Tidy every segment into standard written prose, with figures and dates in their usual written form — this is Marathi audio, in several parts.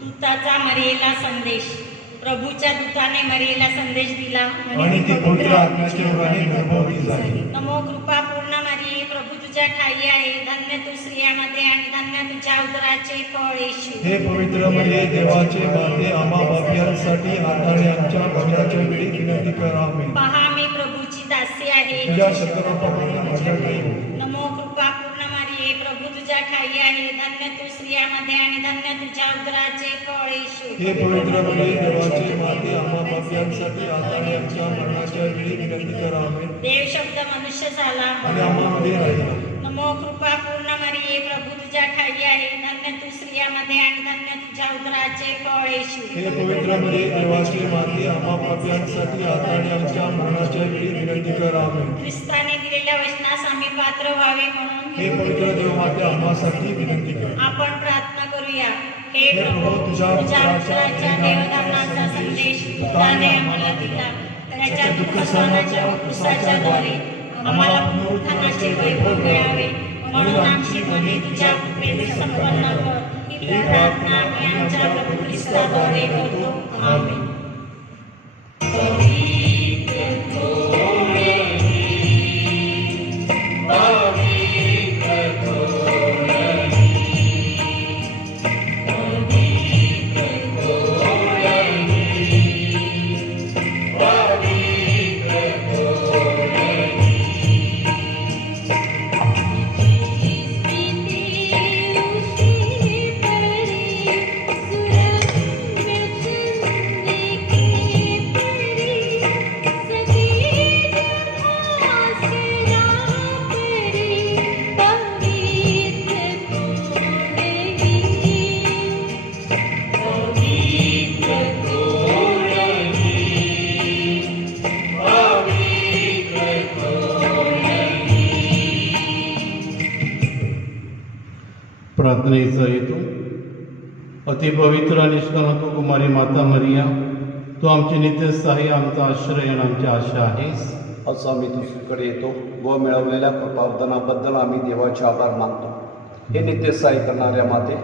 दूताचा मरेला संदेश. प्रभूच्या दूताने मरेला संदेश दिला आणि ती पवित्र आत्म्याच्या योगाने गर्भवती झाली. नमो कृपा पूर्ण मरिये, प्रभू तुझ्या ठाई आहे, धन्य तू स्त्रियांमध्ये आणि धन्य तुझ्या उदराचे फळ येशू. हे पवित्र मरिये, देवाचे माते, आम्हा पापियांसाठी आता आणि आमच्या मरणाच्या वेळी विनंती कर. आमेन. पहा मी प्रभूची दासी आहे, तुझ्या शब्दाप्रमाणे माझ्याकडे हो. नमो कृपा पूर्ण मरिये, प्रभू तुझ्या ठाई आहे, धन्य तू स्त्रियांमध्ये आणि धन्य तुझ्या उदराचे फळ येशू. हे पवित्र मरिये, देवाचे माते, आम्हा पापियांसाठी आता आणि आमच्या मरणाच्या वेळी विनंती कर. आमेन. देव शब्द मनुष्य झाला आणि आम्हामध्ये राहिला. नमो कृपा पूर्ण मरिये, प्रभू तुझ्या ठाई आहे, धन्य तू स्त्रियांमध्ये आणि धन्य तुझ्या उदराचे फळ येशू. हे पवित्र मरिये, देवाचे माते, आम्हा पापियांसाठी आता आणि आमच्या मरणाच्या वेळी विनंती कर. आमेन. ख्रिस्ताने दिलेल्या वचनास आम्ही पात्र व्हावे म्हणून हे पवित्र देवमाते, आम्हासाठी विनंती कर. आपण प्रार्थना करूया. हे प्रभू, तुझ्या पुत्राच्या देवदानाचा संदेश त्याने आम्हाला दिला. त्याच्या दुःखसहनाच्या व क्रूसाच्याद्वारे आम्हाला पुनरुत्थानाचे वैभव मिळावे, म्हणून आमची मने तुझ्या कृपेने संपन्न कर. ही प्रार्थना आम्ही आमच्या प्रभू ख्रिस्ताद्वारे करतो. आमेन. प्रार्थनेचा हेतू. अतिपवित्र आणि निष्कलंक कुमारी माता मरिया, तू आमचे नित्य सहाय्य, आमचा आश्रय आणि आमची आशा आहेस. असं आम्ही तुझ्याकडे येतो व मिळवलेल्या कृपावदानाबद्दल आम्ही देवाचे आभार मानतो. हे नित्य सहाय्य करणाऱ्या माते,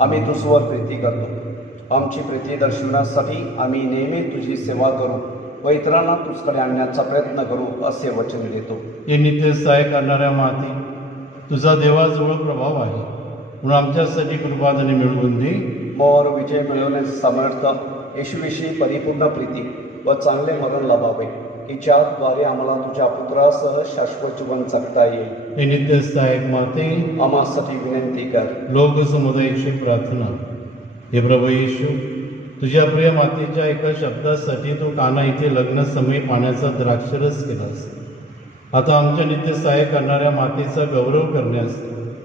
आम्ही तुझवर प्रीती करतो. आमची प्रीती दर्शवण्यासाठी आम्ही नेहमी तुझी सेवा करू व इतरांना तुझकडे आणण्याचा प्रयत्न करू असे वचन देतो. हे नित्य सहाय्य करणाऱ्या माते, तुझा देवाजवळ प्रभाव आहे, म्हणून आमच्यासाठी कृपादाने मिळवून दे. मोर विजय मिळवण्याचे सामर्थ्य, येशूविषयी परिपूर्ण प्रीती व चांगले मरण लाभावे, की ज्याद्वारे आम्हाला तुझ्या पुत्रासह शाश्वत जीवन जगता येईल. हे नित्य सहाय्यक माते, आम्हासाठी विनंती कर. लोक समुदायाची प्रार्थना. हे प्रभू येशू, तुझ्या प्रिय मातेच्या एका शब्दासाठी तू काना इथे लग्न समय पाण्याचा द्राक्षरस केलास. आता आमच्या नित्य सहाय्य करणाऱ्या मातेचा गौरव करण्यास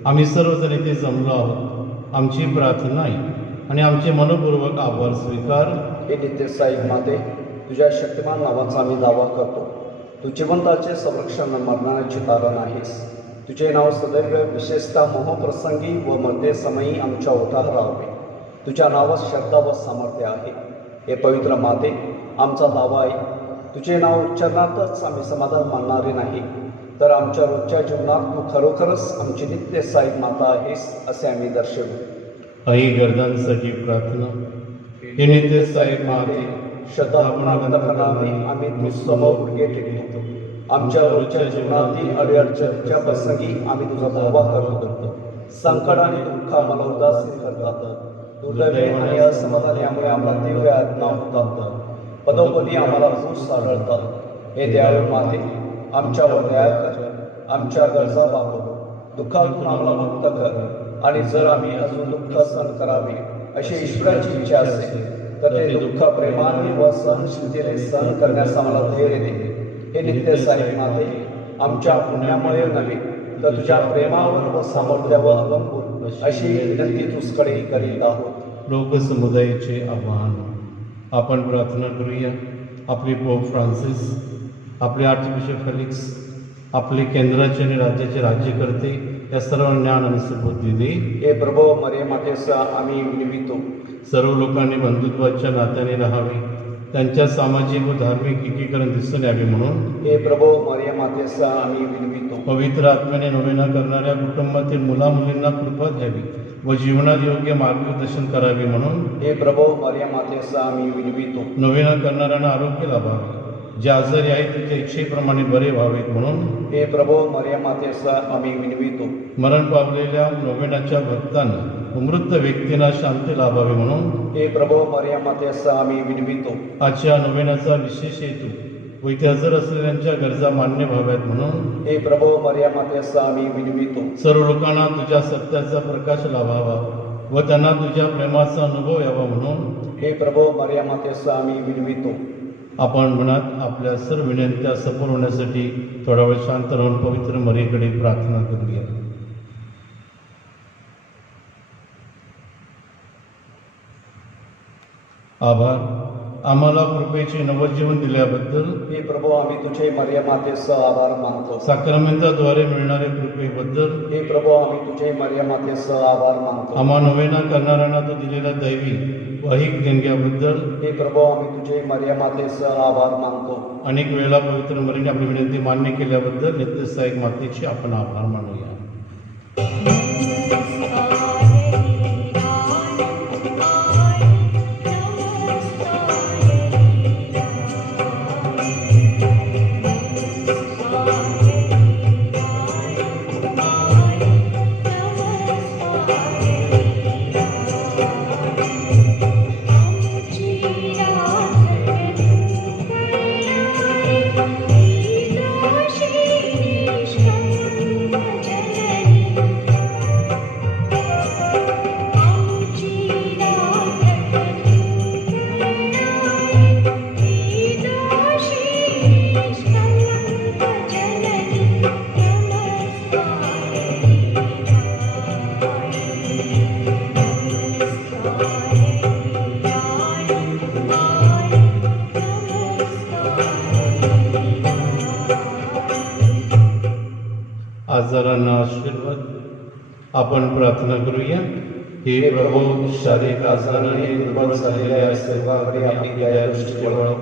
आम्ही सर्वजण इथे जमलो आहोत. आमची प्रार्थना आहे आणि आमचे मनपूर्वक आभार स्वीकार. हे नित्य सहाय्यक माते, तुझ्या शक्तिमान नावाचा आम्ही दावा करतो. तू जिवंताचे संरक्षण मरणाचे कारण आहेस. तुझे नाव सदैव विशेषतः मोहप्रसंगी व मध्यसमयी आमच्या ओठार राहावे. तुझ्या नावात श्रद्धा व सामर्थ्य आहे. हे पवित्र माते, आमचा दावा आहे, तुझे नाव उच्चारणातच आम्ही समाधान मानणारे नाही, तर आमच्या रोजच्या जीवनात तू खरोखरच आमची नित्य सहाय्यक माता आहेस असे आम्ही दर्शवू. आई गरजांसाठी प्रार्थना. हे नित्य सहाय्यक माते, श्रद्धापूर्ण करणारे आम्ही तुझसमोर गुडघे टेकतो. आमच्या रोजच्या जीवनातील अडीअडचणीच्या प्रसंगी आम्ही तुझा धावा करतो. संकट आणि दुःख आम्हाला उदासीन करतात. दुर्दैवे आणि असमाधान यामुळे आम्हाला तीव्र यातना होतात. पदोपदी आम्हाला भूस आढळतात. हे दयाळू माते, आमच्यावर दया कर. आमच्या गरजा भागव. दुःखातून आम्हाला मुक्त कर. आणि जर आम्ही अजून दुःख सहन करावे अशी ईश्वराची इच्छा असेल, तर ते दुःख प्रेमाने व सहनशीलतेने सहन करण्यास आम्हाला धैर्य दे. हे नित्य सहाय्यक माते, आमच्या पुण्यामुळे नव्हे, तर तुझ्या प्रेमावर व सामर्थ्यावर अवलंबून अशी विनंती तुझकडे करीत आहोत. लोकसमुदायाचे आव्हान. आपण प्रार्थना करूया. आपले पोप फ्रान्सिस, आपले आर्चबिशप फेलिक्स, आपले केंद्राचे आणि राज्याचे राज्यकर्ते या सर्व ज्ञान आणि सुबुद्धी दे. हे प्रभू मरे मातेस आम्ही विनवितो. सर्व लोकांनी बंधुत्वाच्या नात्याने राहावे त्यांच्या सामाजिक व धार्मिक एकीकरण दिसून यावे म्हणून हे प्रभो मरिया मातेचा आम्ही विनवितो. पवित्र आत्म्याने नोवेना करणाऱ्या कुटुंबातील मुलामुलींना कृपा द्यावी व जीवनात योग्य मार्गदर्शन करावे म्हणून हे प्रभो मरिया मातेचा आम्ही विनवितो. नोवेना करणाऱ्यांना आरोग्य लाभावे, जे आजारी आहेत त्यांच्या इच्छेप्रमाणे बरे व्हावेत म्हणून हे प्रभो मरिया मातेचा आम्ही विनवितो. मरण पावलेल्या नोवेनाच्या भक्तांना व मृत व्यक्तींना शांती लाभावे म्हणून हे प्रभो मरिया मातेचा आम्ही विनवितो. आजच्या नोवेनाचा विशेष हेतू व इथे हजर असलेल्यांच्या गरजा मान्य व्हाव्यात म्हणून हे प्रभो मरिया मातेचा आम्ही विनवितो. सर्व लोकांना तुझ्या सत्याचा प्रकाश लाभावा व त्यांना तुझ्या प्रेमाचा अनुभव यावा म्हणून हे प्रभो मरिया मातेचा आम्ही विनवितो. आपण मनात आपल्या सर्व विनंत्या सफल होण्यासाठी थोडा वेळ शांत राहून पवित्र मरीकडे प्रार्थना करूया. आभार आम्हाला कृपेचे नवजीवन दिल्याबद्दल. हे प्रभो आम्ही तुझे मरिया मातेचा आभार मानतो. साक्रमेंटाद्वारे मिळणाऱ्या कृपेबद्दल. हे प्रभो आम्ही तुझे मरिया मातेचा आभार मानतो. आम्हा नोवेना करणाऱ्यांना तू दिलेल्या दैवी व ऐहिक देणग्याबद्दल. हे प्रभो आम्ही तुझे मरिया मातेचा आभार मानतो. अनेक वेळा पवित्र मरीने आपली विनंती मान्य केल्याबद्दल नित्यसहायक मातेचे आपण आभार मानूया. आजारांना आशीर्वाद. आपण प्रार्थना करूया. हे प्रभू, शारीरिक आजाराने दुर्बल झालेल्या सर्वांकडे आपली दयादृष्टी वळव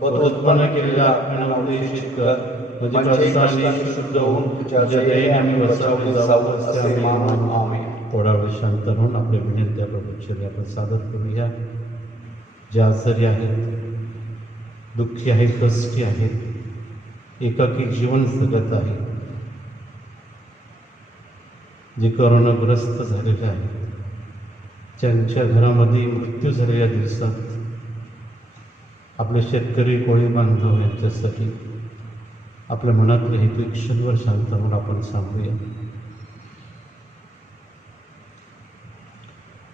व उत्पन्न केलेल्या आत्म्याला उद्देशित कर, म्हणजे कष्टाने शुद्ध होऊन तुझ्या दयेने आम्ही बचावले जाऊ असे मानून. आमेन. थोडा वेळ शांत राहून आपल्या विनंत्या प्रभूचे आपण सादर करूया. जे आजारी आहेत, दुःखी आहेत, कष्टी आहेत, एकाकी जीवन जगत आहे, जे करोनाग्रस्त झालेले आहेत, ज्यांच्या घरामध्ये मृत्यू झालेल्या दिवसात आपले शेतकरी कोळी बांधव यांच्यासाठी आपल्या मनातले हेतू एक क्षणभर शांत म्हणून आपण सांगूया.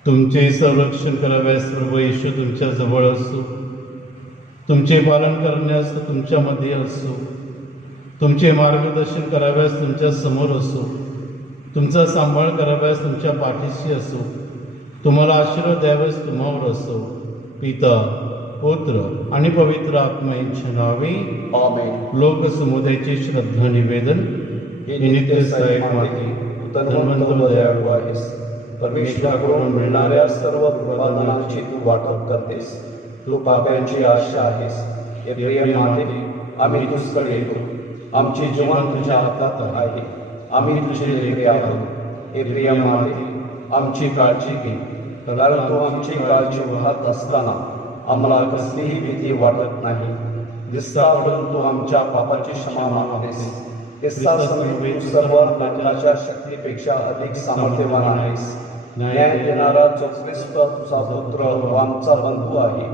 तुमचे संरक्षण कराव्यास प्रभू येशू तुमच्या जवळ असो, तुमचे पालन करण्यास तुमच्यामध्ये असो, तुमचे मार्गदर्शन कराव्यास तुमच्या समोर असो, तुमचा सांभाळ कराव्यास तुमच्या पाठीशी असो, तुम्हाला आशीर्वाद द्याव्यास तुम्हावर असो. पिता, पुत्र आणि पवित्र आत्मा यांच्या नावे. आमेन. लोकसमुदायाचे श्रद्धा निवेदन. हे नित्य सहाय्यक माते, धन्वंत व दयाळू आहेस. परमेश्वराकडून मिळणाऱ्या सर्व उत्पादनांची तू वाटप करतेस. तू पाप्यांची आशा आहेस. हे प्रिय माते, आम्ही तुझकडे येतो. आमचे जीवन तुझ्या हातात आहे. आम्ही तुझे लेकरे आहोत. हे प्रिय माते, आमची काळजी घे, कारण तू आमची काळजी वाहत असताना आम्हाला कसलीही भीती वाटत नाही. दिसता पडून तू आमच्या पापाची क्षमा मागतेस. दिसता समय तू सर्व मानवाच्या शक्तीपेक्षा अधिक सामर्थ्यवान आहेस. न्याय देणारा जो ख्रिस्त तुझा पुत्र व आमचा बंधू आहे,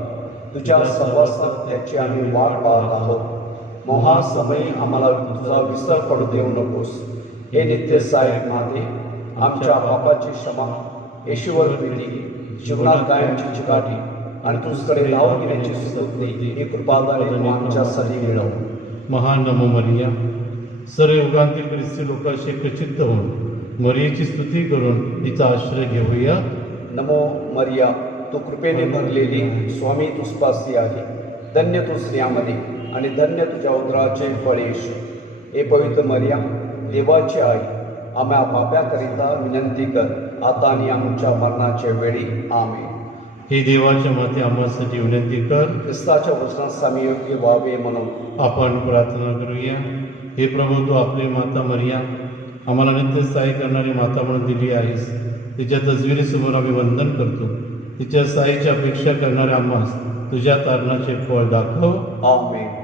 तुझ्या सहवासात त्याची आम्ही वाट पाहत आहोत. मोहासमयी आम्हाला तुझा विसर पडू देऊ नकोस. हे नित्य सहाय्यक माते, आमच्या पापाची क्षमा, येशूवर प्रीती, जीवनात कायमची चिकाटी आणि तुझकडे धाव घेण्याची सुबुद्धी ही कृपाद्वारे तू आमच्यासाठी मिळव. महान नमो मरिया, सर्व युगांतील ख्रिस्ती लोकांशी एकचित्त होऊन मरियेची स्तुती करून तिचा आश्रय घेऊया. नमो मरिया, तू कृपेने भरलेली, स्वामी तुझपासी आहे. धन्य तू स्त्रियामध्ये आणि धन्य तुझ्या उदराचे फळ येशू. हे पवित्र मरिया, देवाची आई, आम्हा पाप्याकरिता विनंती कर, आता आणि आमच्या मरणाच्या वेळी. आमेन. हे देवाच्या माते आम्हासाठी विनंती कर. ख्रिस्ताच्या वचनास आम्ही योग्य व्हावे म्हणून आपण प्रार्थना करूया. हे प्रभू, तू आपली माता मरिया आम्हाला नित्य सहाय्य करणारी माता म्हणून दिली आहेस. तिच्या तसविरीसमोर आम्ही वंदन करतो. तिच्या सहाय्याची अपेक्षा करणाऱ्या आम्हास तुझ्या तारणाचे फळ दाखव. आमेन.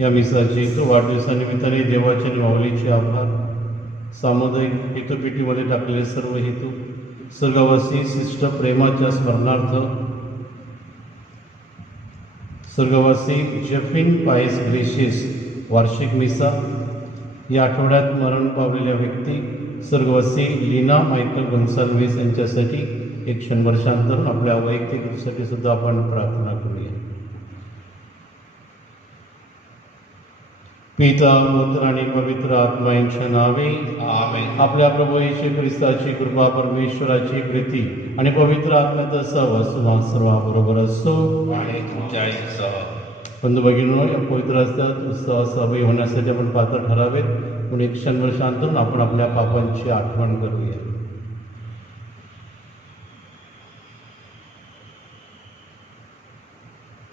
या मिसाची वाढदिवसानिमित्ताने देवाच्या माऊलीचे आभार. सामुदायिक हेतुपेटीमध्ये टाकलेले सर्व हेतू, स्वर्गवासी शिष्ट प्रेमाच्या स्मरणार्थ स्वर्गवासी जफिन पायस ग्रेशियस वार्षिक मिसा, या आठवड्यात मरण पावलेल्या व्यक्ती स्वर्गवासी लीना मायकल गोन्साल्विस यांच्यासाठी एक क्षणवर्षांतर आपल्या वैयक्तिक साठी सुद्धा आपण प्रार्थना करूया. पिता, पुत्र आणि पवित्र आत्मा यांच्या नावे आमेन. आपल्या प्रभू येशू ख्रिस्ताची कृपा, परमेश्वराची प्रीती आणि पवित्र आत्म्याचा सहवास तुम्हा सर्वांबरोबर असो आणि तुमच्याही सह. बंधू भगिनींनो, या पवित्र रस्त्यात उत्सवात सहभागी होण्यासाठी आपण पात्र ठरावेत. म्हणून एक क्षणवर्षांतून आपण आपल्या पापांची आठवण करूया.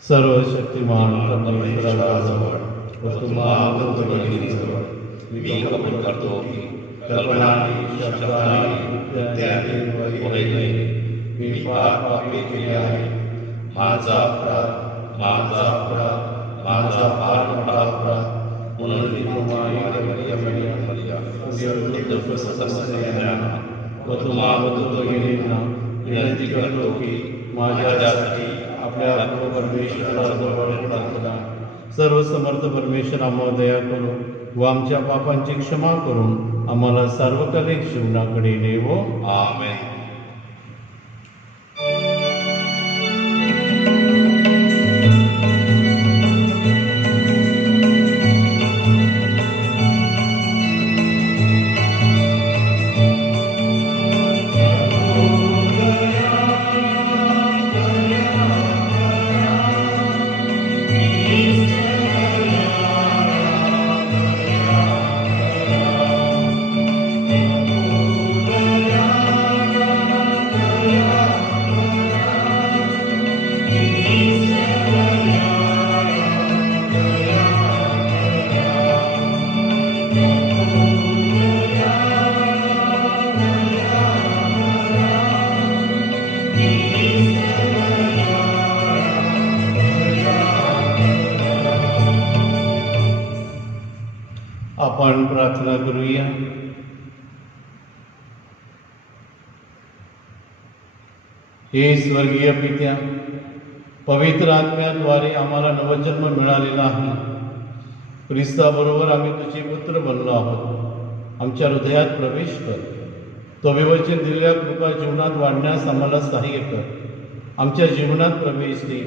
सर्वशक्तिमान परमेश्वराजवळ व तुम्हा बंधू-भगिनींजवळ मी कबूल करतो की कल्पनाने, शब्दाने, कृत्याने व क्रियेने मी फार पापे केले आहे. माझा अपराध, माझा अपराध, माझा फार मोठा अपराध. म्हणून मी व तुम्हा बंधू-भगिनींना विनंती करतो की माझ्यासाठी आपल्या प्रभू परमेश्वराजवळ प्रार्थना. सर्व समर्थ परमेश्वर आम्हाला दया करू व आमच्या पापांची क्षमा करून आम्हाला सार्वकालिक जीवनाकडे नेवो. आमेन. आपण प्रार्थना करूया. हे स्वर्गीय पित्या, पवित्र आत्म्याद्वारे आम्हाला नवजन्म मिळालेला आहे. ख्रिस्ताबरोबर आम्ही तुझे पुत्र बनलो आहोत. आमच्या हृदयात प्रवेश कर. तो विवचन दिलेल्या कृपा जीवनात वाढण्यास आम्हाला सहाय्य कर. आमच्या जीवनात प्रवेश दे.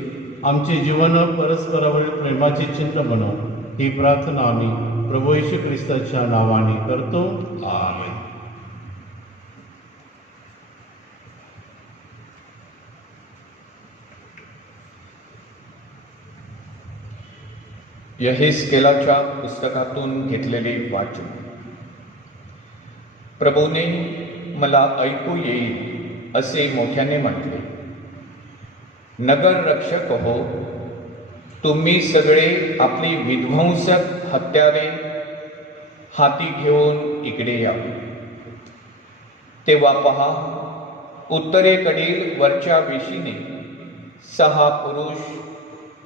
आमचे जीवन परस्परावरील प्रेमाचे चिन्ह बनव. ही प्रार्थना आम्ही प्रभू येशू ख्रिस्ताच्या नावाने करतो. आमेन. यहेस्केलाच्या पुस्तकातून घेतलेले वाचन. प्रभूने मला ऐकू येईल असे मोठ्याने म्हटले. नगर रक्षक हो, तुम्ही सगळे आपली विध्वंसक हत्यारे हाती घेऊन इकडे यावे. तेव्हा पहा, उत्तरेकडील वरच्या वेशीने 6 पुरुष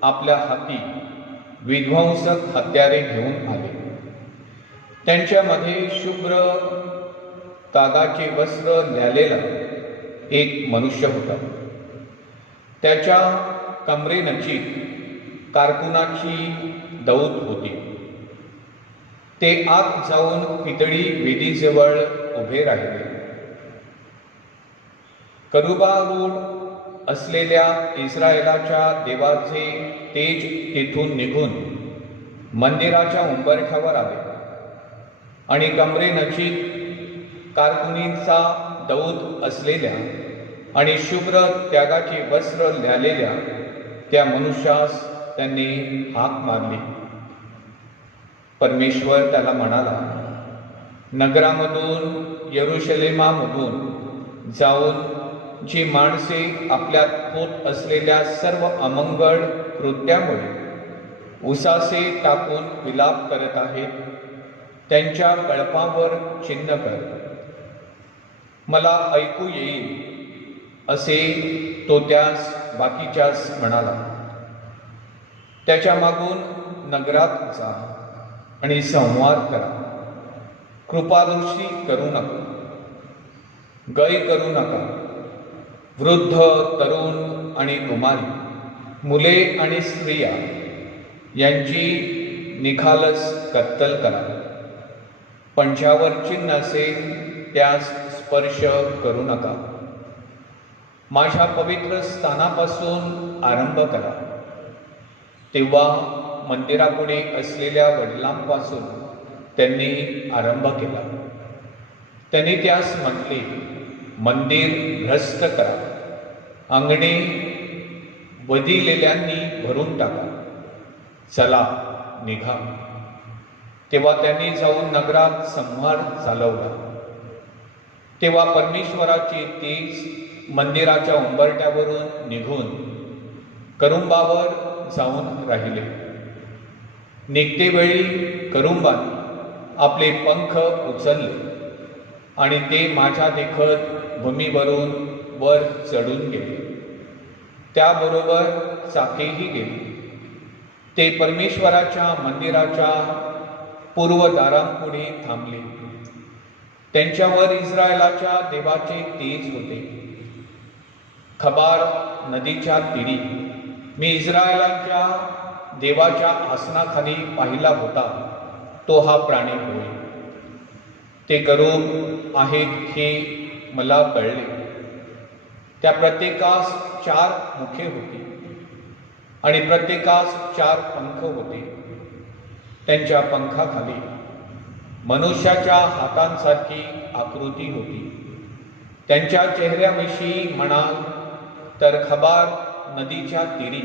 आपल्या हाती विध्वंसक हत्यारे घेऊन आले. त्यांच्यामध्ये शुभ्र तागाचे वस्त्र ल्यालेला एक मनुष्य होता. त्याच्या कमरेनजीक कारकुनाची दौत होती. ते आत जाऊन पितळी वेदीजवळ उभे राहिले. करुबारूढ असलेल्या इस्रायलाच्या देवाचे तेज तेथून निघून मंदिराच्या उंबरठ्यावर आले आणि कमरेनजीक कारकुनींचा दौत असलेल्या आणि शुभ्र त्यागाचे वस्त्र ल्यालेल्या त्या मनुष्यास त्यांनी हाक मारली. परमेश्वर त्याला म्हणाला, नगरामधून यरुशलेमामधून जाऊन जी माणसे आपल्यात होत असलेल्या सर्व अमंगळ कृत्यामुळे उसासे टाकून विलाप करत आहेत, त्यांच्या कळपावर चिन्ह कर. मला ऐकू येईल असे तो त्यास बाकीच्यास म्हणाला. त्याच्या मागून नगरात जा आणि संवाद करा. कृपादृष्टी करू नका, गय करू नका. वृद्ध, तरुण आणि कुमारी, मुले आणि स्त्रिया यांची निखालस कत्तल करा. पंजावर चिन्ह असेल त्यास स्पर्श करू नका. माझ्या पवित्र स्थानापासून आरंभ करा. तेव्हा मंदिरापुढे असलेल्या वडिलांपासून त्यांनी आरंभ केला. त्यांनी त्यास म्हटले, मंदिर भ्रष्ट करा, अंगणे वधिलेल्यांनी भरून टाका. चला, निघा. तेव्हा त्यांनी जाऊन नगरात संहार चालवला. तेव्हा परमेश्वराचे तेज मंदिराच्या उंबरठ्यावरून निघून करुंबावर जाऊन राहिले. निघतेवेळी करुंबाने आपले पंख उचलले आणि ते माझ्या देखत भूमीवरून वर चढून गेले. त्याबरोबर चाकेही गेली. ते परमेश्वराच्या मंदिराच्या पूर्वदारांपुढे थांबले. त्यांच्यावर इस्रायलाच्या देवाचे तेज होते. खबार नदीच्या तीरी मी इस्रायलाच्या देवाच्या आसनाखाली पाहिला होता तो हा प्राणी होय. ते करूब आहेत हे मला कळले. त्या प्रत्येकास 4 मुखे होती आणि प्रत्येकास 4 पंख होते. त्यांच्या पंखाखाली मनुष्याच्या हातांसारखी आकृती होती. त्यांच्या चेहऱ्याविषयी म्हणाल तर खबार नदीच्या तीरी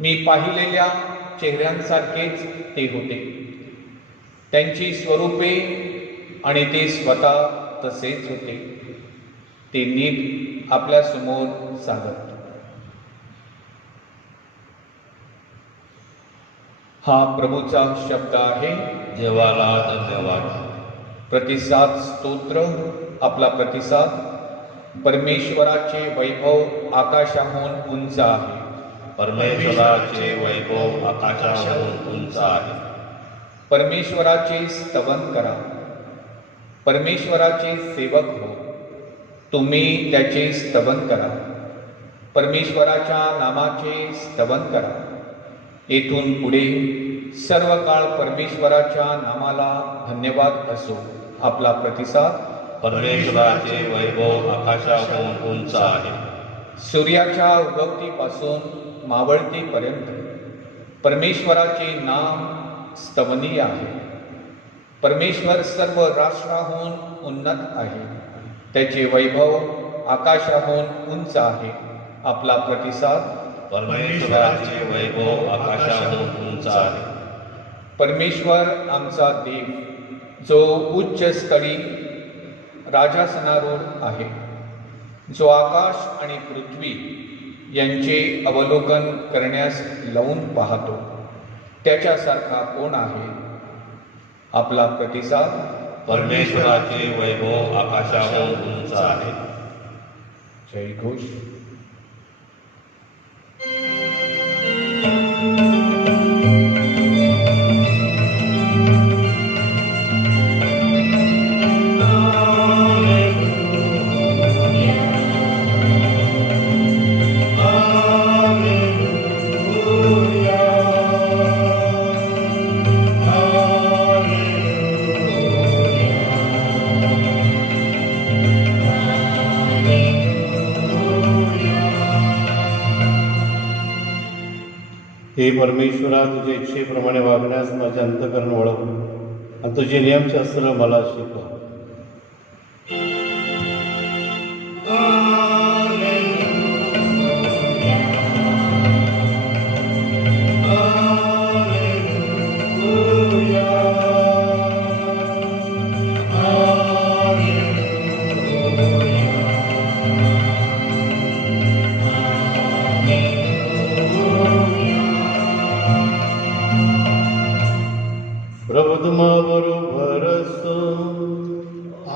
मी पाहिलेल्या चेहऱ्यांसारखेच ते होते. त्यांची स्वरूपे आणि ते स्वतः तसेच होते. ते नीट आपल्या समोर सादर. हा प्रभूचा शब्द आहे. देवाला धन्यवाद. प्रतिसाद स्तोत्र. आपला प्रतिसाद. परमेश्वराचे वैभव आकाशाहून उंच आहे. परमेश्वराचे वैभव आकाशाहून उंच आहे. परमेश्वराचे स्तवन करा. परमेश्वराचे सेवक हो, तुम्ही त्याचे स्तवन करा. परमेश्वराच्या नामाचे स्तवन करा. येथून पुढे सर्व काळ परमेश्वराच्या नामाला धन्यवाद असो. आपला प्रतिसाद. परमेश्वराचे वैभव आकाशाहून उंच आहे. सूर्याच्या उगवतीपासून मावळतीपर्यंत परमेश्वराचे नाम स्तवनीय आहे. परमेश्वर सर्व राष्ट्राहून उन्नत आहे. त्याचे वैभव आकाशाहून उंच आहे. आपला प्रतिसाद. परमेश्वराचे वैभव आकाशाहून उंच आहे. परमेश्वर आमचा देव, जो उच्च स्थळी राजासनारूढ आहे, जो आकाश आणि पृथ्वी यांचे अवलोकन करण्यास लावून पाहतो, त्याच्यासारखा कोण आहे? आपला प्रतिसाद. परमेश्वराचे वैभव आकाशाहून उंच आहे. जय घोष. हे परमेश्वरा, तुझ्या इच्छेप्रमाणे वागण्यास माझे अंतःकरण वळव आणि तुझे नियमशास्त्र मला शिकव. प्रभू तुम्हा बरोबर असो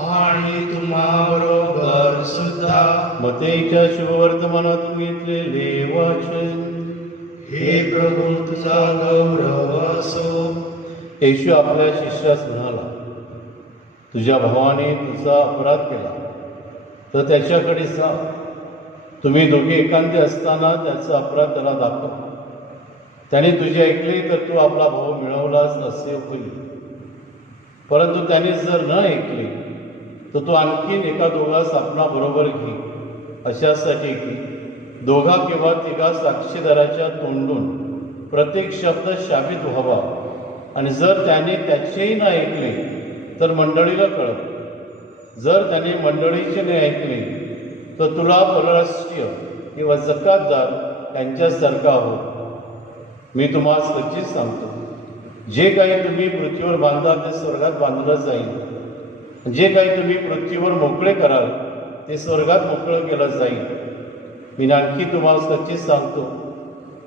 आणि तुम्हाबरोबर सुद्धा. मतेच्या शुभवर्तमानातून घेतलेले वाचन. हे प्रभू तुझा गौरव असो. येशू आपल्या शिष्यास म्हणाला, तुझ्या भावाने तुझा अपराध केला तर त्याच्याकडे जा. तुम्ही दोघे एकांती असताना त्याचा अपराध त्याला दाखव. त्याने तुझे ऐकले तर तू आपला भाव मिळवलास असे होईल. परंतु त्याने जर न ऐकले तर तू आणखीन एका दोघास आपणाबरोबर घे, अशासाठी की दोघा किंवा तिघा साक्षीदाराच्या तोंडून प्रत्येक शब्द शाबित व्हावा. आणि जर त्याने त्याचेही न ऐकले तर मंडळीला कळव. जर त्याने मंडळीचे नाही ऐकले तर तुला परराष्ट्रीय किंवा जकातदार यांच्यासारखा हो. मी तुम्हाला सच्चीच सांगतो, जे काही तुम्ही पृथ्वीवर बांधाल ते स्वर्गात बांधलं जाईल. जे काही तुम्ही पृथ्वीवर मोकळे कराल ते स्वर्गात मोकळं केलं जाईल. मी आणखी तुम्हाला सच्चीच सांगतो,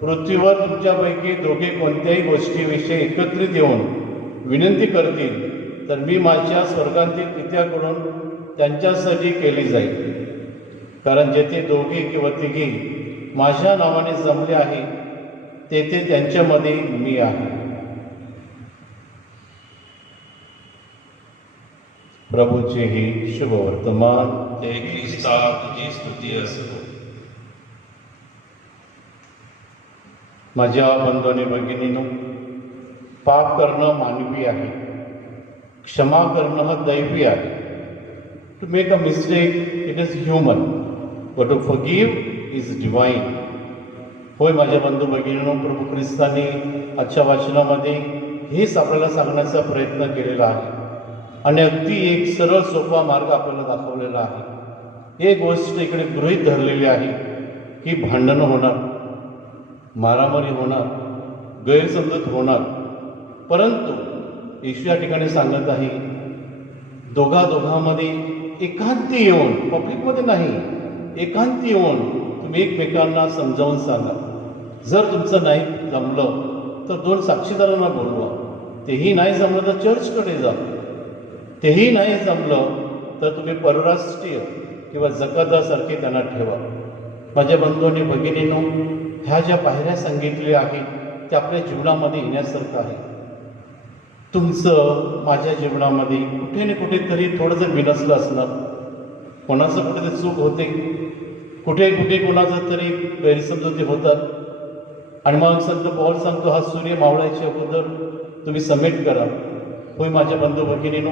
पृथ्वीवर तुमच्यापैकी दोघे कोणत्याही गोष्टीविषयी एकत्रित येऊन विनंती करतील तर मी माझ्या स्वर्गांतील पित्याकडून त्यांच्यासाठी केली जाईल. कारण जेथे दोघे किंवा तिघी माझ्या नावाने जमले आहे तेथे त्यांच्यामध्ये मी आहे. प्रभूचे हे शुभ वर्तमान. हे ख्रिस्ता तुझी स्तुती असो. माझ्या बंधूंनी भगिनीनो, पाप करणं मानवी आहे, क्षमा करणं हा दैवी आहे. To make a mistake it is human, but to forgive is divine. होय माझ्या बंधू भगिनीनो, प्रभू ख्रिस्तांनी आजच्या वाचनामध्ये हेच आपल्याला सांगण्याचा प्रयत्न केलेला आहे आणि अगदी एक सरळ सोपा मार्ग आपल्याला दाखवलेला आहे. एक गोष्ट इकडे गृहीत धरलेली आहे की भांडणं होणार, मारामारी होणार, गैरसमजूत होणार. परंतु येशू या ठिकाणी सांगत आहे, दोघांमध्ये एकांती येऊन, पब्लिकमध्ये नाही, एकांती येऊन तुम्ही एकमेकांना समजावून सांगा. जर तुमचं नाही जमलं तर दोन साक्षीदारांना बोलवा. तेही नाही जमलं तर चर्चकडे जा. तेही नाही जमलं तर तुम्ही परराष्ट्रीय किंवा जकातदारासारखे त्यांना ठेवा. माझ्या बंधूंनी भगिनींनो, ह्या ज्या पायऱ्या सांगितल्या आहेत त्या आपल्या जीवनामध्ये येण्यासारखं आहे. तुमचं माझ्या जीवनामध्ये कुठे ना कुठेतरी थोडंसं बिनसलं असणार. कोणाचं कुठेतरी चूक होते, कुठे कुठे कोणाचं तरी गैरसमजुती होतात. आणि मग संत पौल सांगतो, हा सूर्य मावळायच्या अगोदर तुम्ही समेट करा. होय माझ्या बंधू भगिनीनो,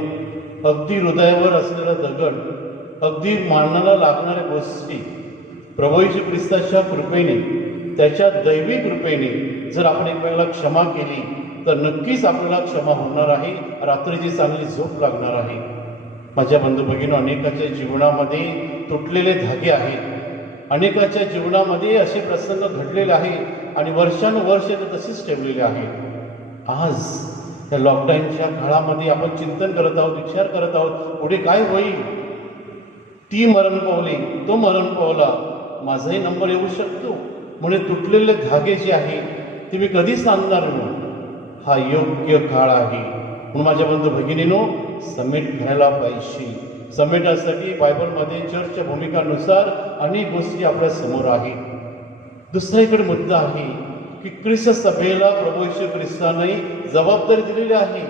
अगदी हृदयावर असलेला दगड, अगदी मानाला लागणाऱ्या गोष्टी प्रभू येशू ख्रिस्ताच्या कृपेने, त्याच्या दैवी कृपेने जर आपण एकमेकाला क्षमा केली तर नक्कीच आपल्याला क्षमा होणार आहे, रात्रीची चांगली झोप लागणार आहे. माझ्या बंधू भगिनीनो, अनेकाच्या जीवनामध्ये तुटलेले धागे आहेत, अनेकाच्या जीवनामध्ये असे प्रसंग घडलेले आहे आणि वर्षानुवर्ष ते तसेच ठेवलेले आहे. आज या लॉकडाऊनच्या काळामध्ये आपण चिंतन करत आहोत, विचार करत आहोत, पुढे काय होईल. ती मरण पावली, तो मरण पावला, माझाही नंबर येऊ शकतो. म्हणून तुटलेले धागे जे आहे ते मी कधीच आणणार नाही. हा योग्य काळ आहे. म्हणून माझ्या बंधू भगिनीनो, समेट घ्यायला पाहिजे. समेटासाठी बायबलमध्ये चर्चच्या भूमिकानुसार अनेक गोष्टी आपल्या समोर आहे. दुसरा इकडे मुद्दा आहे की ख्रिस्त सभेला प्रभू येशू ख्रिस्ताने जबाबदारी दिलेली आहे.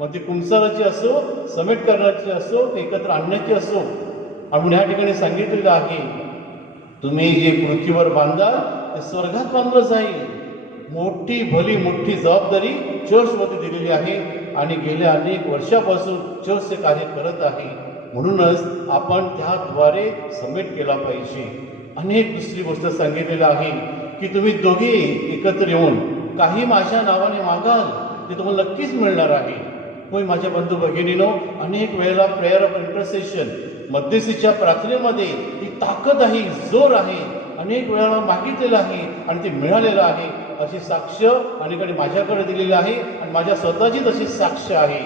मग ती कुंसाराची असो, समेट करण्याची असो, एकत्र आणण्याची असो. आणि ह्या ठिकाणी सांगितलेलं आहे, तुम्ही जे पृथ्वीवर बांधाल ते स्वर्गात बांधलं जाईल. मोठी भली मोठी जबाबदारी चर्चमध्ये दिलेली आहे आणि गेल्या अनेक वर्षापासून चर्चचे कार्य करत आहे. म्हणूनच आपण त्याद्वारे समेट केला पाहिजे. अनेक दुसरी गोष्ट सांगितलेलं आहे की तुम्ही दोघे एकत्र येऊन काही माझ्या नावाने मागाल ते तुम्हाला नक्कीच मिळणार आहे. होय माझ्या बंधू भगिनीनो, अनेक वेळेला प्रेयर ऑफ इंटरसेशन, मध्यस्थीच्या प्रार्थनेमध्ये ही ताकद आहे, जोर आहे. अनेक वेळेला मागितलेलं आहे आणि ते मिळालेलं आहे, अशी साक्ष अनेकांनी माझ्याकडे दिलेली आहे आणि माझ्या स्वतःची तशी साक्ष आहे.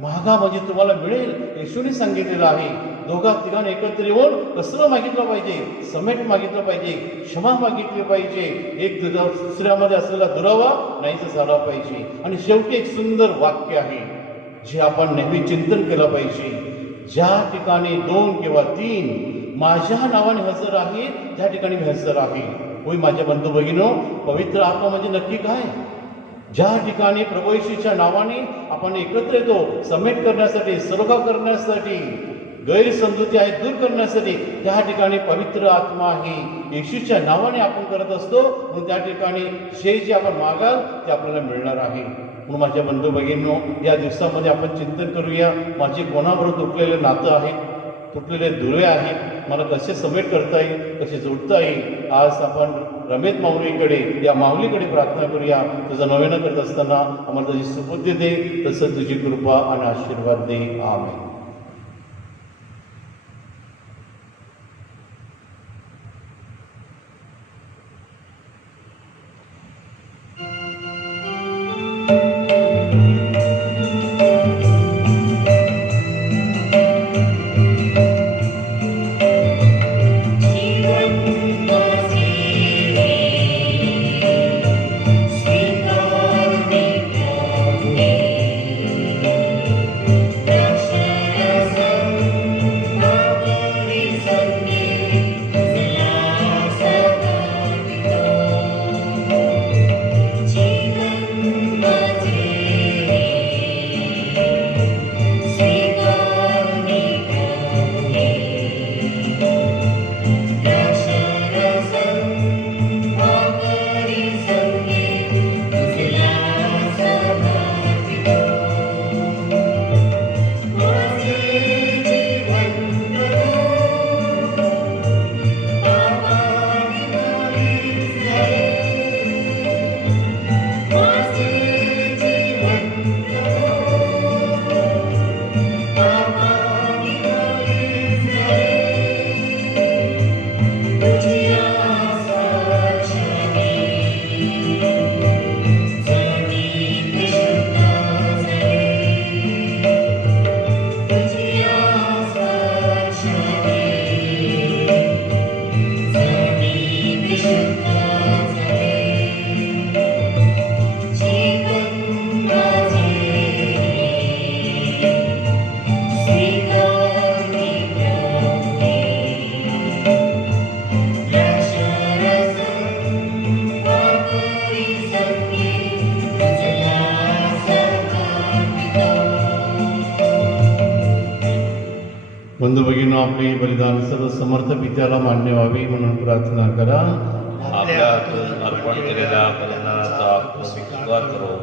मागा म्हणजे तुम्हाला मिळेल, येशूने सांगितलेलं आहे. दोघा तिघांना एकत्र येऊन कसलं मागितलं पाहिजे, समेट मागितलं पाहिजे, क्षमा मागितली पाहिजे, एक दुसऱ्यामध्ये असलेला दुरावा नाहीच झाला पाहिजे. आणि शेवटी एक सुंदर वाक्य आहे जे आपण नेहमी चिंतन केलं पाहिजे, ज्या ठिकाणी 2 किंवा 3 माझ्या नावाने हजर आहे त्या ठिकाणी मी हजर आहे. होय माझ्या बंधू भगिनो, पवित्र आत्मा म्हणजे नक्की काय. ज्या ठिकाणी प्रभू येशूच्या नावाने आपण एकत्र येतो समेट करण्यासाठी, सरोगा करण्यासाठी, गैरसमजुती आहे दूर करण्यासाठी, त्या ठिकाणी पवित्र आत्मा आहे. येशूच्या नावाने आपण करत असतो म्हणून त्या ठिकाणी जे आपण मागाल ते आपल्याला मिळणार आहे. म्हणून माझ्या बंधू भगिनींनो, या दिवसामध्ये आपण चिंतन करूया, माझे कोणाबरोबर तुटलेले नातं आहे, तुटलेले दुर्वे आहेत, मला कसे समेट करता येईल, कसे जोडता येईल. आज आपण रमेश माऊलीकडे, या माऊलीकडे प्रार्थना करूया. तुझं नवेनं करत असताना आम्हाला तुझी सुबुद्धी दे, तसं तुझी कृपा आणि आशीर्वाद दे. आमेन. स्वीकार आपले बलिदान सर्व समर्थ पित्याला मान्य व्हावे म्हणून प्रार्थना करा. आपल्या हातून अर्पण केलेल्या बलिदानाचा आपण स्वीकार करो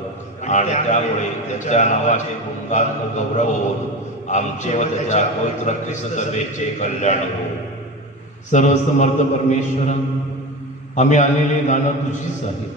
आणि त्यामुळे त्याच्या नावाचे गुणगान व गौरव होऊन आमचे व त्याच्या पवित्र ख्रिस्त सभेचे कल्याण हो. सर्व समर्थ परमेश्वरा, आम्ही आणलेली दानं तुझीच आहे.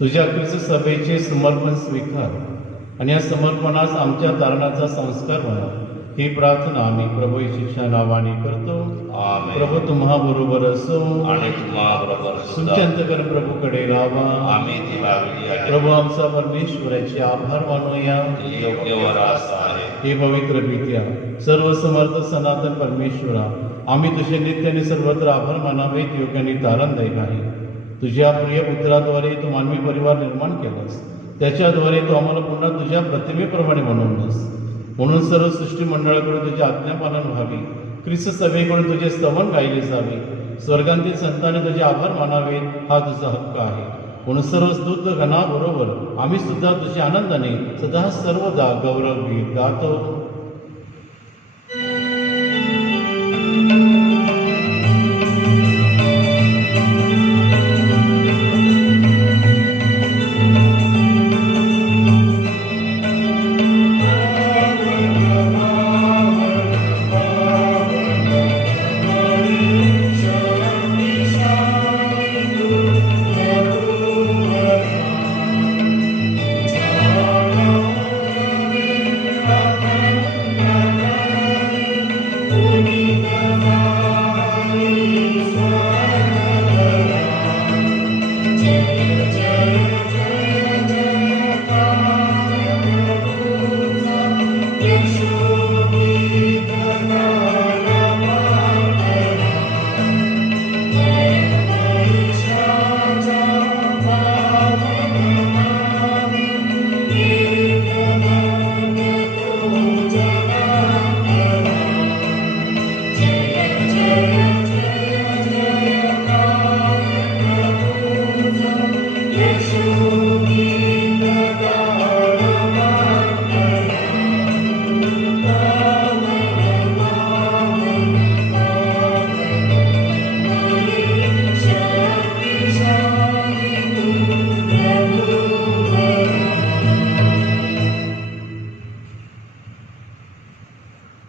तुझ्या ख्रिस्त सभेचे समर्पण स्वीकार आणि या समर्पणास आमच्या तारणाचा संस्कार बनव. ही प्रार्थना आम्ही प्रभू येशूच्या नावाने करतो. आमेन. प्रभू तुम्हा बरोबर असो आणि तुम्हाबरोबर सुद्धा तुमच्या अंतकरण प्रभूकडे लावा. आम्ही ती लावली आहे. प्रभू आमचा परमेश्वराचे आभार मानूया. ती योग्य व रास्त आहे. हे पवित्र पित्या, सर्व समर्थ सनातन परमेश्वरा, आम्ही तुझे नित्य आणि सर्वत्र आभार मानावेत योग्य आणि तारणदायक आहे. तुझ्या प्रिय पुत्राद्वारे तू मानवी परिवार निर्माण केलास. त्याच्याद्वारे तू आम्हाला पुन्हा तुझ्या प्रतिमेप्रमाणे बनवलंस. म्हणून सर्व सृष्टी मंडळाकडून तुझी आज्ञापालन व्हावी. ख्रिस्त सभेकडून तुझे स्तवन गायले जावे. स्वर्गांतील संतांनी तुझे आभार मानावे हा तुझा हक्क आहे. म्हणून सर्व स्तुत गणाबरोबर आम्ही सुद्धा तुझ्या आनंदाने सदा सर्वदा गौरव गीत गातो.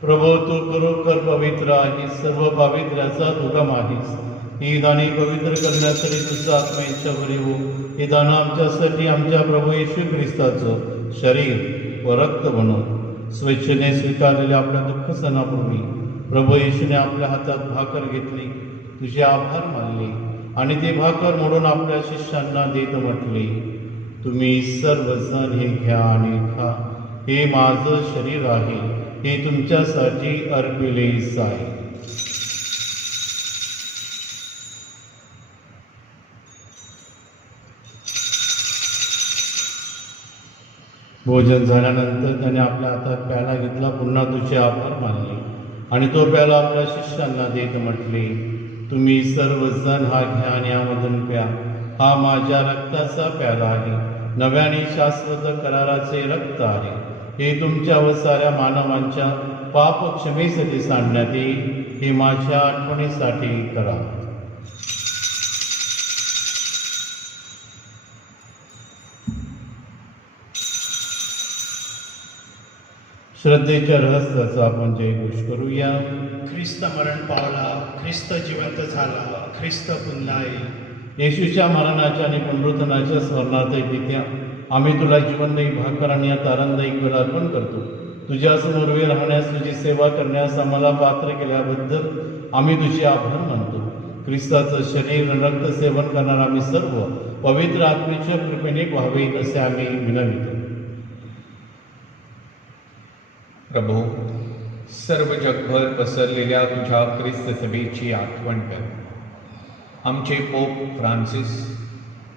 प्रभो, तू खरोखर पवित्र आहेस. सर्व पावित्र्याचा उगम आहेस. ही दाने पवित्र करण्यासाठी तुझा आत्मा इच्छावर येऊ. ही दानं आमच्यासाठी आमच्या प्रभू येशू ख्रिस्ताचं शरीर व रक्त बनव. स्वेच्छेने स्वीकारलेल्या आपल्या दुःख सणापूर्वी प्रभू येशूने आपल्या हातात भाकर घेतली, तुझे आभार मानले आणि ते भाकर मोडून आपल्या शिष्यांना देत म्हटले, तुम्ही सर्वजण हे घ्या आणि खा. हे माझं शरीर आहे, हे तुमच्यासाठी अर्पिले जाईल. भोजन झाल्यानंतर त्याने आपल्या हातात प्याला घेतला, पुन्हा तुझे आभार मानले आणि तो प्याला आपल्या शिष्यांना देत म्हटले, तुम्ही सर्वजण हा घ्या आणि यामधून प्या. हा माझ्या रक्ताचा प्याला आहे, नव्या आणि शाश्वत कराराचे रक्त आहे. हे तुमच्या व साऱ्या मानवांच्या पाप क्षमेसाठी सांडण्यात येईल. हे माझ्या आठवणीसाठी करा. श्रद्धेच्या रहस्याचा आपण जयघोष करूया. ख्रिस्त मरण पावला, ख्रिस्त जिवंत झाला, ख्रिस्त पुन्हा येईल. येशूच्या मरणाच्या आणि पुनरुत्थानाच्या स्मरणार्थ पित्या, आम्ही तुला जीवनदायी भाकर आणि या तारणदायी वेळ अर्पण करतो. तुझ्यासमोर उभे राहण्यास, तुझी सेवा करण्यास आम्हाला पात्र केल्याबद्दल आम्ही तुझे आभार मानतो. ख्रिस्ताचं शरीर आणि रक्त सेवन करणारा आम्ही सर्व पवित्र आत्मेच्या कृपेने व्हावे असे आम्ही विनवितो. प्रभू, सर्व जगभर पसरलेल्या तुझ्या ख्रिस्त सभेची आठवण कर. आमचे पोप फ्रान्सिस,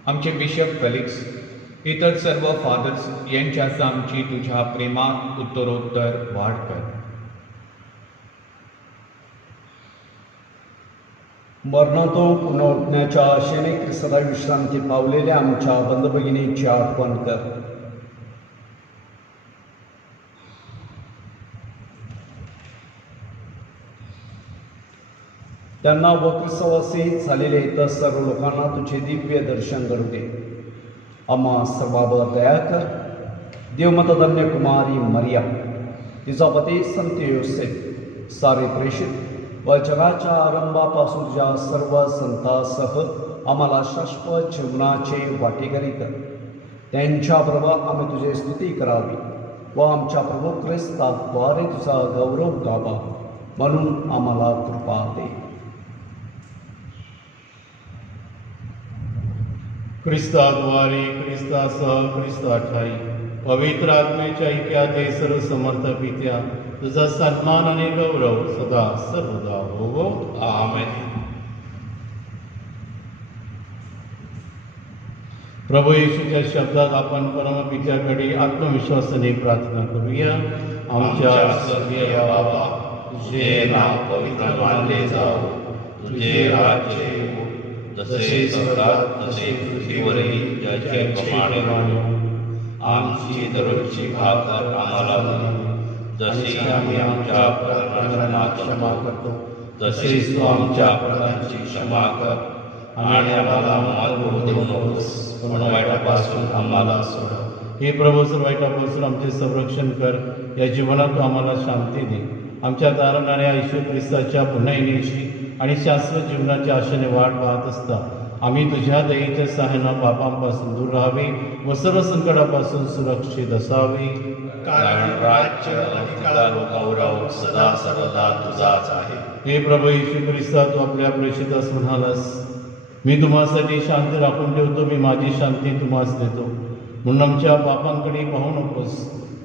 आमचे बिशप फेलिक्स, इतर सर्व फादर्स यांच्यास आमची तुझ्या प्रेमात उत्तरोत्तर वाढ कर. मरणातून पुन्हा उठण्याच्या आशेने सदा विश्रांती पावलेल्या आमच्या बंधुभगिनीची आठवण कर. त्यांना व ख्रिस्तवासी झालेले इतर सर्व लोकांना तुझे दिव्य दर्शन घडू दे. आम्हा सर्वांवर दया कर. देवमतधन्य कुमारी मरिया, तिचा पती संत योसेफ, सारे प्रेषित व जगाच्या आरंभापासून तुझ्या सर्व संतांसह आम्हाला शाश्वत जीवनाचे वाटेकरी कर. त्यांच्याबरोबर आम्ही तुझे स्तुती करावी व आमच्या प्रभू ख्रिस्ताद्वारे तुझा गौरव गावा, म्हणून आम्हाला कृपा दे. ख्रिस्ताद्वारे, ख्रिस्तासह, ख्रिस्ता ठाई पवित्र आत्मेच्या ऐक्यात हे सर्व समर्थ पित्या तुझा सन्मान आणि गौरव सदा सर्वदा होवो. आमेन. प्रभू येशूच्या शब्दात आपण परमपित्याकडे आत्मविश्वासाने प्रार्थना करूया. आमच्या स्वर्गीय बाबा, तुझे नाव पवित्र मानले जावो, तुझे राज्य येवो, जसे स्वर्गात तसे पृथ्वीवरही ज्याचे प्रमाणे वाढो. आमची दररोजची भाकर आम्हाला दे, जशी आम्ही आमच्या अपराधांना क्षमा करतो, तसेच तू आमच्या अपराधांची क्षमा कर. आणि आम्हाला माल देऊ नकोस, पण वाईटापासून आम्हाला सोड. हे प्रभू, सर्व वाईटापासून आमचे संरक्षण कर. या जीवनात तू आम्हाला शांती दे. आमच्या तारणाऱ्या येशू ख्रिस्ताच्या पुन्हा येण्याची आणि शाश्वत जीवनाच्या आशेने वाट पाहत असता आम्ही तुझ्या दयेच्या सहाय्यानं पापांपासून दूर राहावे व सर्व संकटापासून सुरक्षित असावे. कारण राज्य, अधिकार व गौरव सदा सर्वदा तुझाच आहे. हे प्रभू येशू ख्रिस्ता, तू आपल्या प्रेषितास म्हणालास, मी तुम्हासाठी शांती राखून ठेवतो, मी माझी शांती तुम्हास देतो. म्हणून आमच्या पापांकडे पाहू नकोस,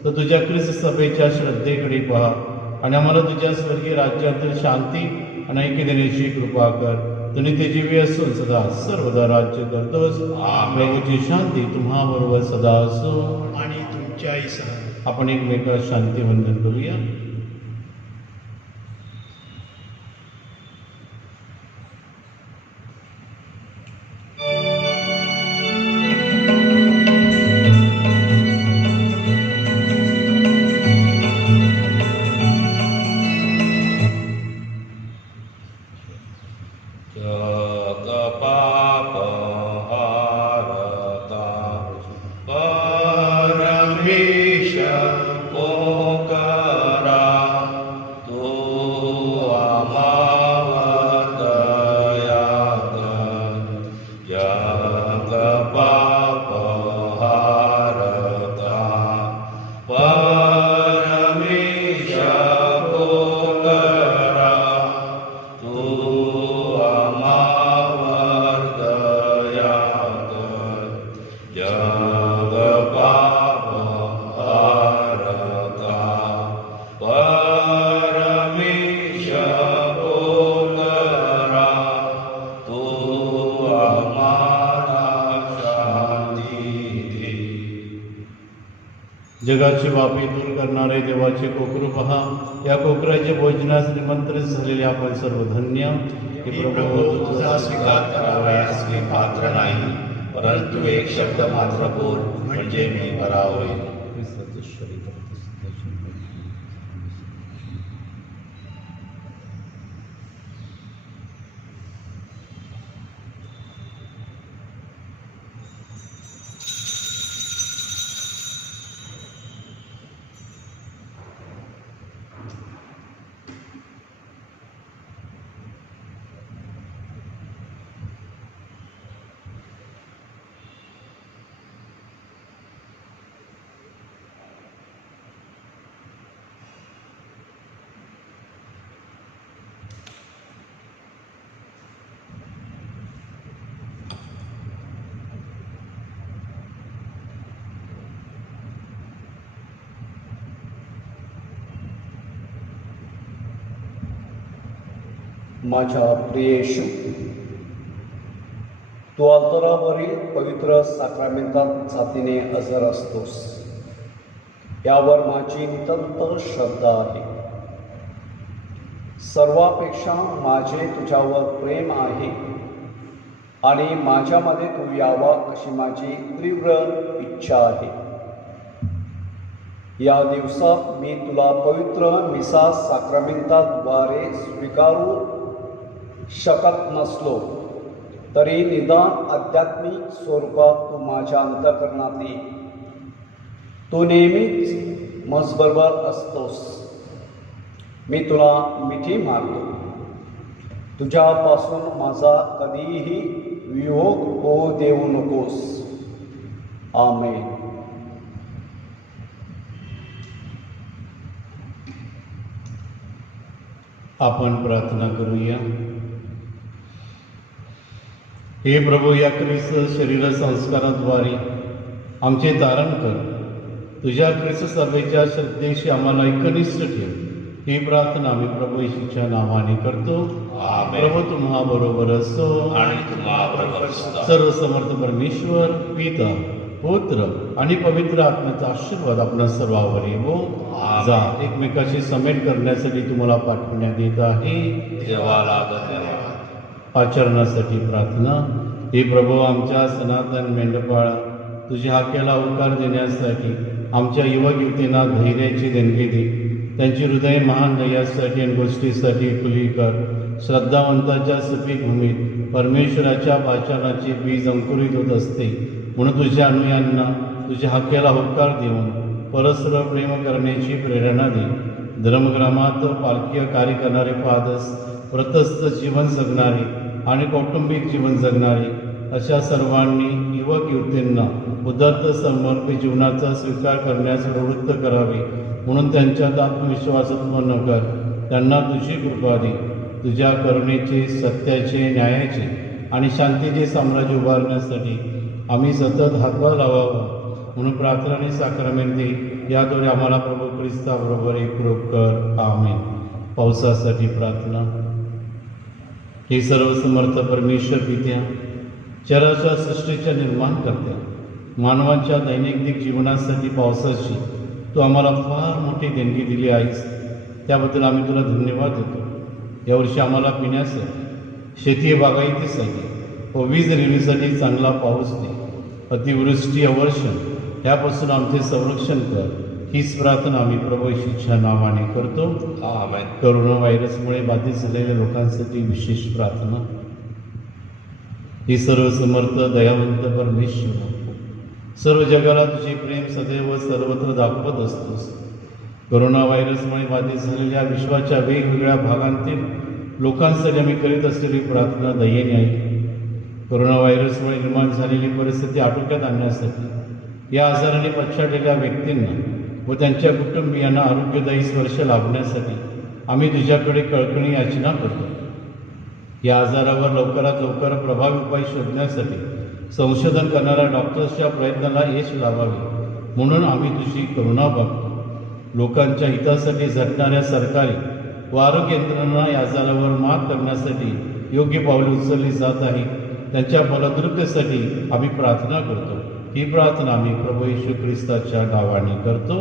तर तुझ्या ख्रिस्त सभेच्या श्रद्धेकडे पहा आणि आम्हाला तुझ्या स्वर्गीय राज्यातील शांती आणि ऐक्य देण्याची कृपा कर. तुम्ही ते जीवी असून सदा सर्वदा राज्य करतोस. प्रभूची शांती तुम्हाबरोबर सदा असो आणि तुमच्याही सह. आपण एकमेकात शांती वंदन करूया. जगाची वापी दूर करणारे देवाचे कोकरू पहा. या कोकराच्या भोजनास निमंत्रित झालेले आपण सर्व धन्य. हे प्रभू, तुझा स्वीकार करावयास मी पात्र नाही, परंतु एक शब्द मात्र बोल, म्हणजे मी बरा होईल. माझ्या प्रिय येशू, तू अल्तारावरील पवित्र साक्रामेंटात जातीने हजर असतोस, यावर माझी नितांत श्रद्धा आहे. सर्वापेक्षा माझे तुझ्यावर प्रेम आहे आणि माझ्यामध्ये तू यावा अशी माझी तीव्र इच्छा आहे. या दिवसात मी तुला पवित्र मिसा साक्रामेंटाद्वारे स्वीकारू शकत नसलो तरी निदान आध्यात्मिक स्वरूपात तू माझ्या अंतःकरणात ये. तू नेहमीच मजबरोबर असतोस. मी तुला मिठी मारतो. तुझ्यापासून माझा कधीही वियोग होऊ देऊ नकोस. आमेन. आपण प्रार्थना करूया. हे प्रभू, या ख्रिस्त शरीर संस्काराद्वारे आमचे तारण कर. तुझ्या ख्रिस्त सभेच्या श्रद्धेशी आम्हाला एकनिष्ठ ठेव. ही प्रार्थना आम्ही प्रभू येशूच्या नावाने करतो. आमेन. प्रभू तुम्हा बरोबर असो. आणि तुम्हाबरोबर सुद्धा. सर्व समर्थ परमेश्वर पिता, पुत्र आणि पवित्र आत्म्याचा आशीर्वाद आपल्या सर्वांवर येवो. आमेन. जा, एकमेकाशी समेट करण्यासाठी तुम्हाला पाठवण्यात येत आहे. देवाला धन्यवाद. आचरणासाठी प्रार्थना. हे प्रभू, आमच्या सनातन मेंढपाळा तुझ्या हाकेला उकार देण्यासाठी आमच्या युवक युवतींना धैर्याची देणगी दे. त्यांची हृदय महान ध्येयासाठी आणि गोष्टीसाठी खुली कर. श्रद्धावंताच्या सुपीक भूमीत परमेश्वराच्या वाचनाचे बीज अंकुरित होत असते. म्हणून तुझ्या अनुयांना तुझ्या हाकेला होकार देऊन परस्पर प्रेम करण्याची प्रेरणा दे. धर्मग्रामात पालखी कार्य करणारे पादस, व्रतस्थ जीवन जगणारे आणि कौटुंबिक जीवन जगणारे अशा सर्वांनी युवक युवतींना उदात्त समर्पित जीवनाचा स्वीकार करण्यास प्रवृत्त करावे. म्हणून त्यांच्यात आत्मविश्वास उत्पन्न कर. त्यांना तुझी कृपा दे. तुझ्या करुणेचे, सत्याचे, न्यायाचे आणि शांतीचे साम्राज्य उभारण्यासाठी आम्ही सतत हातभार लावावा. म्हणून प्रार्थना आणि साक्रमेंटे याद्वारे आम्हाला प्रभू ख्रिस्ताबरोबर एकरूप कर. आमेन. पावसासाठी प्रार्थना. हे सर्व समर्थ परमेश्वर पित्या, चराचर सृष्टीच्या निर्माण करत्या, मानवाच्या दैनंदिन जीवनासाठी पावसाची तू आम्हाला फार मोठी देणगी दिली आहेस. त्याबद्दल आम्ही तुला धन्यवाद देतो. यावर्षी आम्हाला पिण्यासाठी, शेती बागायतीसाठी व वीज निर्मितीसाठी चांगला पाऊस दे. अतिवृष्टी, अवर्षण यापासून आमचे संरक्षण कर. हीच प्रार्थना आम्ही प्रभू येशूच्या नावाने करतो. आमेन. कोरोना व्हायरसमुळे बाधित झालेल्या लोकांसाठी विशेष प्रार्थना. ही सर्व समर्थ दयावंत परमेश्वर, सर्व जगाला तुझे प्रेम सदैव सर्वत्र दाखवत असतोस. कोरोना व्हायरसमुळे बाधित झालेल्या विश्वाच्या वेगवेगळ्या भागांतील लोकांसाठी आम्ही करीत असलेली प्रार्थना दयेने आहे. कोरोना व्हायरसमुळे निर्माण झालेली परिस्थिती आटोक्यात आणण्यासाठी, या आजाराने पछाडलेल्या व्यक्तींना व त्यांच्या कुटुंबियांना आरोग्यदायी स्पर्श लाभण्यासाठी आम्ही तुझ्याकडे कळकळी याचना करतो. या आजारावर लवकरात लवकर प्रभावी उपाय शोधण्यासाठी संशोधन करणाऱ्या डॉक्टर्सच्या प्रयत्नाला यश लावावे म्हणून आम्ही तुझी करुणा बघतो. लोकांच्या हितासाठी झटणाऱ्या सरकारी व आरोग्य यंत्रणांना या आजारावर मात करण्यासाठी योग्य पावले उचलली जात आहे. त्यांच्या फलद्रुपतेसाठी आम्ही प्रार्थना करतो. ही प्रार्थना आम्ही प्रभू येशू ख्रिस्ताच्या नावाने करतो.